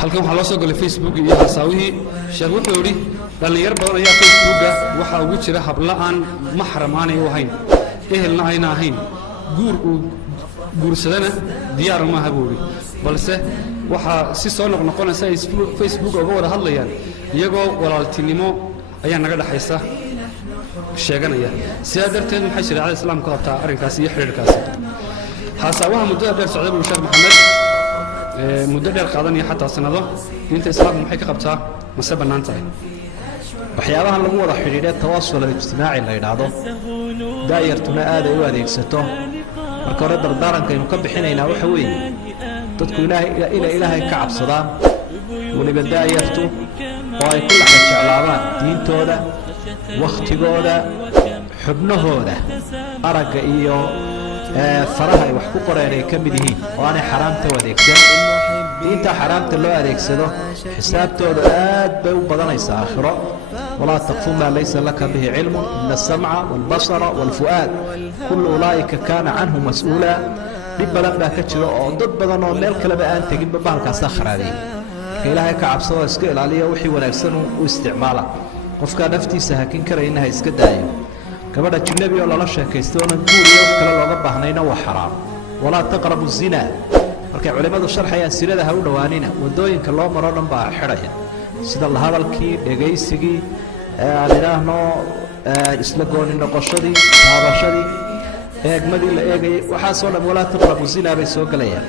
halkan waxaa loo soo galay Facebook iyo hasaawihii sheekh wuxuu yiri dhalinyar badan ayaa Facebooka waxa ugu jira habla aan maxram aanay u ahayn ehelna ayna ahayn guursadana diyaar ma aha buuri balse waxa si soo noqonaysa Facebook uga wada hadlayaan iyagoo walaaltinimo ayaa naga dhaxaysa sheeganaya sidaa darteed maxay shariicada islaamku qabtaa arrinkaas iyo xiriirkaas hasaawaha muddada dheer socday buu sheekh maxamed muddo dheer qaadanaya xataa sanado diinta islaamku maxay ka qabtaa mase bannaan tahay waxyaabaha lagu wada xidhiidhay tawaasul ijtimaaci la yiraahdo daayartuna aad ay u adeegsato marka hore dardaaranka ka bixinaynaa waxa weeye dadku ilaahay ka cabsadaan waliba daayartu oo ay ku la jeclaadaan diintooda waqtigooda xubnahooda aragga iyo faraha ay wax ku qoreen ay ka mid yihiin oo aanay xaraamta u adeegsan diinta xaraamta loo adeegsado xisaabtooda aad bay u badanaysaa aakhiro walaa taqfu maa laysa laka bihi cilmun ina asamca waalbasara waalfu'aad kullu ulaa'ika kaana canhu mas-uula dhib badan baa ka jiro oo dad badan oo meel kaleba aan teginba bahalkaasaa kharaadiyey marka ilaahay ka cabsadoo iska ilaaliya wixii wanaagsan u isticmaala qofkaa naftiisa hakin karayna ha iska daayo gabadha jinnabi oo lala sheekaysto oonan guur iyo wax kale looga baahnayna waa xaraam walaa taqrabu zina markay culimmadu sharxayaan sinada ha u dhowaanina waddooyinka loo maro dhan baa xidhaya sida la hadalkii dhegaysigii aan idhaahno isla gooni noqoshadii taabashadii eegmadii la eegayay waxaasoo dhan walaa taqrabu zina bay soo gelayaan